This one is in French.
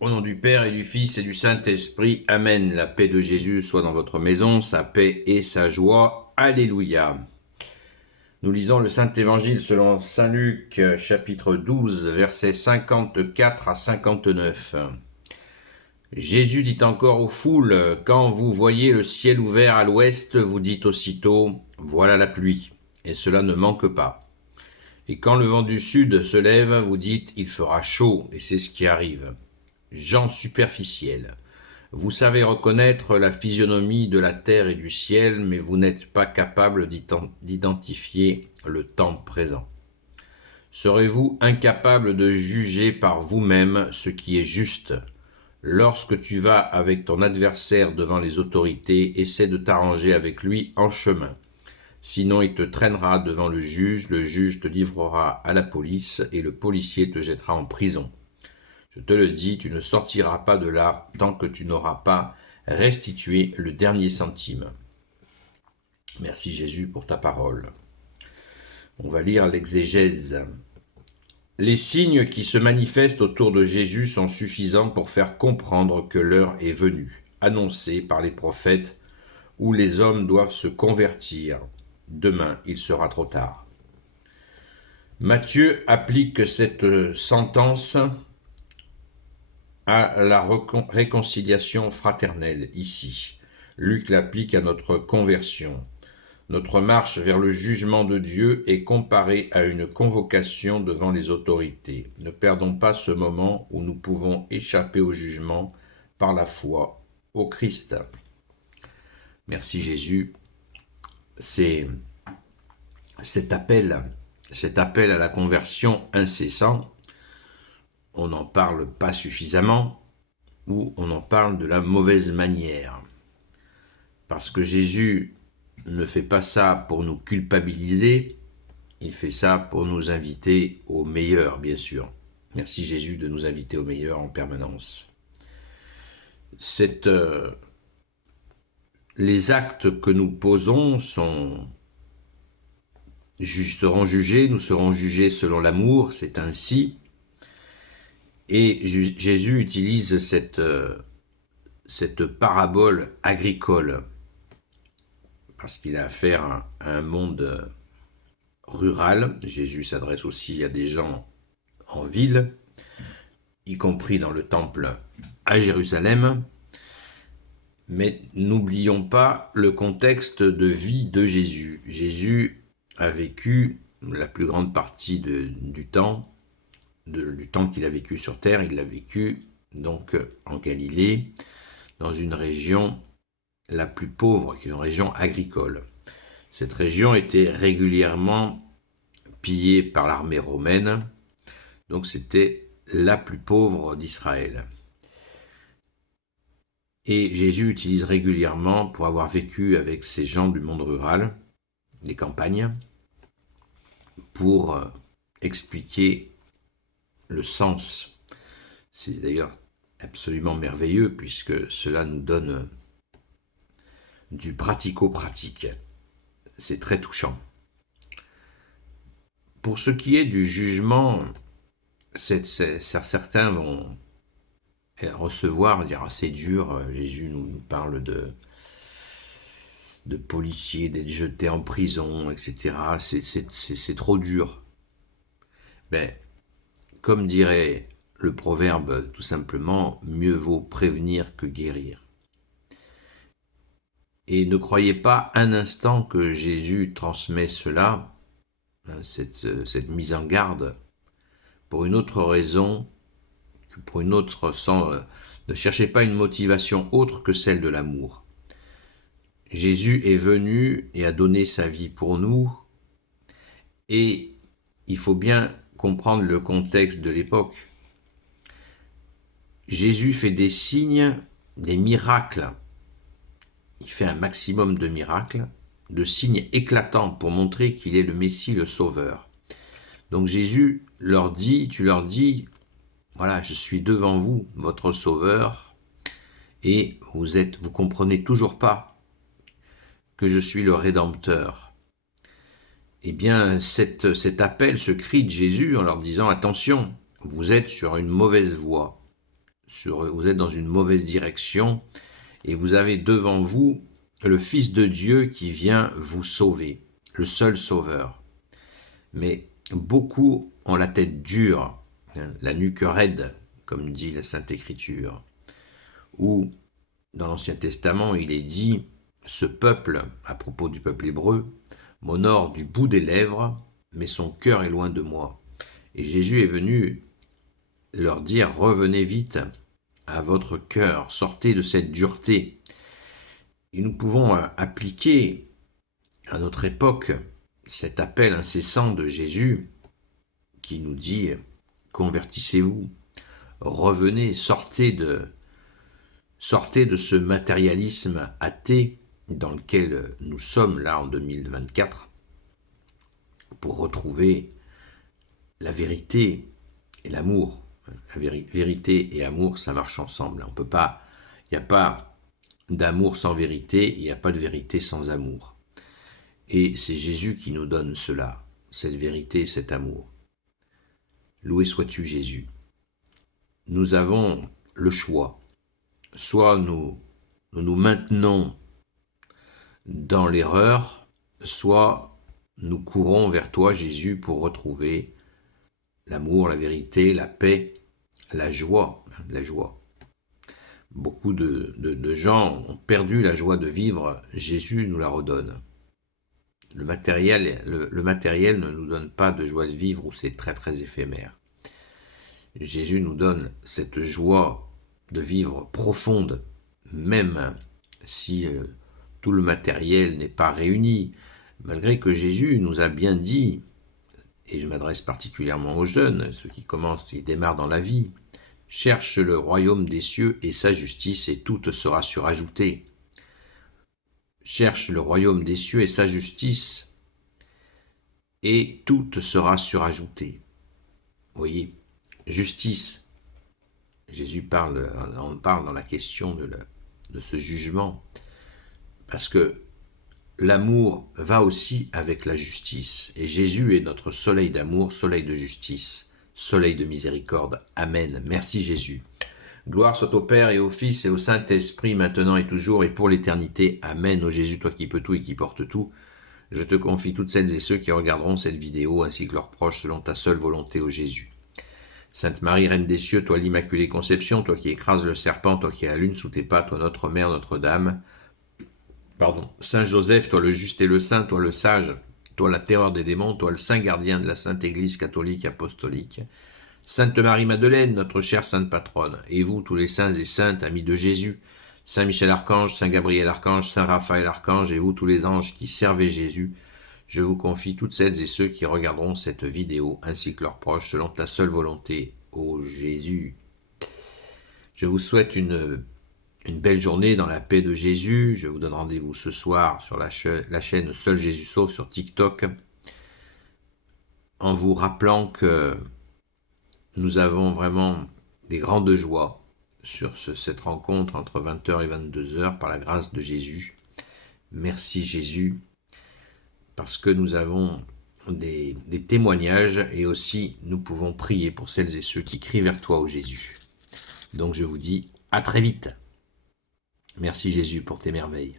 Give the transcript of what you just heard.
Au nom du Père et du Fils et du Saint-Esprit, Amen. La paix de Jésus soit dans votre maison, sa paix et sa joie. Alléluia. Nous lisons le Saint-Évangile selon Saint Luc, chapitre 12, versets 54 à 59. Jésus dit encore aux foules, « Quand vous voyez le ciel ouvert à l'ouest, vous dites aussitôt, voilà la pluie, et cela ne manque pas. Et quand le vent du sud se lève, vous dites, il fera chaud, et c'est ce qui arrive. Gens superficiels. Vous savez reconnaître la physionomie de la terre et du ciel, mais vous n'êtes pas capable d'identifier le temps présent. Serez-vous incapable de juger par vous-même ce qui est juste ? Lorsque tu vas avec ton adversaire devant les autorités, essaie de t'arranger avec lui en chemin. Sinon il te traînera devant le juge te livrera à la police et le policier te jettera en prison. Je te le dis, tu ne sortiras pas de là tant que tu n'auras pas restitué le dernier centime. Merci Jésus pour ta parole. On va lire l'exégèse. Les signes qui se manifestent autour de Jésus sont suffisants pour faire comprendre que l'heure est venue, annoncée par les prophètes, où les hommes doivent se convertir. Demain, il sera trop tard. Matthieu applique cette sentence à la réconciliation fraternelle ici. Luc l'applique à notre conversion. Notre marche vers le jugement de Dieu est comparée à une convocation devant les autorités. Ne perdons pas ce moment où nous pouvons échapper au jugement par la foi au Christ. Merci Jésus. C'est cet appel à la conversion incessant. On n'en parle pas suffisamment ou on en parle de la mauvaise manière. Parce que Jésus ne fait pas ça pour nous culpabiliser, il fait ça pour nous inviter au meilleur, bien sûr. Merci Jésus de nous inviter au meilleur en permanence. Les actes que nous posons seront jugés, nous serons jugés selon l'amour, c'est ainsi. Et Jésus utilise cette parabole agricole parce qu'il a affaire à un monde rural. Jésus s'adresse aussi à des gens en ville, y compris dans le temple à Jérusalem. Mais n'oublions pas le contexte de vie de Jésus. Jésus a vécu la plus grande partie du temps qu'il a vécu sur terre, il l'a vécu donc en Galilée, dans une région la plus pauvre, qui est une région agricole. Cette région était régulièrement pillée par l'armée romaine, donc c'était la plus pauvre d'Israël. Et Jésus utilise régulièrement, pour avoir vécu avec ces gens du monde rural, des campagnes, pour expliquer le sens. C'est d'ailleurs absolument merveilleux puisque cela nous donne du pratico-pratique. C'est très touchant. Pour ce qui est du jugement, certains vont recevoir, dire c'est dur, Jésus nous parle de policiers, d'être jetés en prison, etc. C'est trop dur. Ben, comme dirait le proverbe, tout simplement, mieux vaut prévenir que guérir. Et ne croyez pas un instant que Jésus transmet cela, cette mise en garde, pour une autre raison, pour une autre sans. Ne cherchez pas une motivation autre que celle de l'amour. Jésus est venu et a donné sa vie pour nous, et il faut bien comprendre le contexte de l'époque. Jésus fait des signes, des miracles. Il fait un maximum de miracles, de signes éclatants pour montrer qu'il est le Messie, le Sauveur. Donc Jésus tu leur dis, voilà, je suis devant vous, votre Sauveur, et vous comprenez toujours pas que je suis le Rédempteur. Eh bien, cet appel, ce cri de Jésus en leur disant « Attention, vous êtes sur une mauvaise voie. vous êtes dans une mauvaise direction et vous avez devant vous le Fils de Dieu qui vient vous sauver, le seul sauveur. Mais beaucoup ont la tête dure, la nuque raide, comme dit la Sainte Écriture, où dans l'Ancien Testament il est dit « Ce peuple, à propos du peuple hébreu, m'honore du bout des lèvres, mais son cœur est loin de moi. » Et Jésus est venu leur dire « Revenez vite à votre cœur, sortez de cette dureté. » Et nous pouvons appliquer à notre époque cet appel incessant de Jésus qui nous dit « Convertissez-vous, revenez, sortez de ce matérialisme athée dans lequel nous sommes là en 2024 pour retrouver la vérité et l'amour. La vérité et amour, ça marche ensemble. On peut pas, il n'y a pas d'amour sans vérité, il n'y a pas de vérité sans amour. Et c'est Jésus qui nous donne cela, cette vérité et cet amour. Loué sois-tu Jésus. Nous avons le choix. Soit nous maintenons dans l'erreur, soit nous courons vers toi Jésus pour retrouver l'amour, la vérité, la paix, la joie. Beaucoup de gens ont perdu la joie de vivre, Jésus nous la redonne. Le matériel ne nous donne pas de joie de vivre où c'est très très éphémère. Jésus nous donne cette joie de vivre profonde, même si tout le matériel n'est pas réuni, malgré que Jésus nous a bien dit, et je m'adresse particulièrement aux jeunes, ceux qui démarrent dans la vie, cherche le royaume des cieux et sa justice et tout te sera surajouté. Cherche le royaume des cieux et sa justice et tout te sera surajouté. Vous voyez, justice. Jésus on parle dans la question de ce jugement, parce que l'amour va aussi avec la justice, et Jésus est notre soleil d'amour, soleil de justice, soleil de miséricorde. Amen. Merci Jésus. Gloire soit au Père et au Fils et au Saint-Esprit, maintenant et toujours et pour l'éternité. Amen. Ô Jésus, toi qui peux tout et qui portes tout, je te confie toutes celles et ceux qui regarderont cette vidéo, ainsi que leurs proches, selon ta seule volonté, ô Jésus. Sainte Marie, Reine des cieux, toi l'Immaculée Conception, toi qui écrases le serpent, toi qui as la lune sous tes pas, toi notre Mère, Notre-Dame. Saint Joseph, toi le juste et le saint, toi le sage, toi la terreur des démons, toi le saint gardien de la Sainte Église catholique apostolique. Sainte Marie-Madeleine, notre chère sainte patronne, et vous, tous les saints et saintes, amis de Jésus, Saint Michel Archange, Saint Gabriel Archange, Saint Raphaël Archange, et vous, tous les anges qui servez Jésus, je vous confie toutes celles et ceux qui regarderont cette vidéo, ainsi que leurs proches, selon ta seule volonté, ô Jésus. Je vous souhaite une belle journée dans la paix de Jésus. Je vous donne rendez-vous ce soir sur la chaîne Seul Jésus Sauve sur TikTok, en vous rappelant que nous avons vraiment des grandes joies sur cette rencontre entre 20h et 22h par la grâce de Jésus. Merci Jésus, parce que nous avons des témoignages et aussi nous pouvons prier pour celles et ceux qui crient vers toi, ô Jésus. Donc je vous dis à très vite. Merci Jésus pour tes merveilles.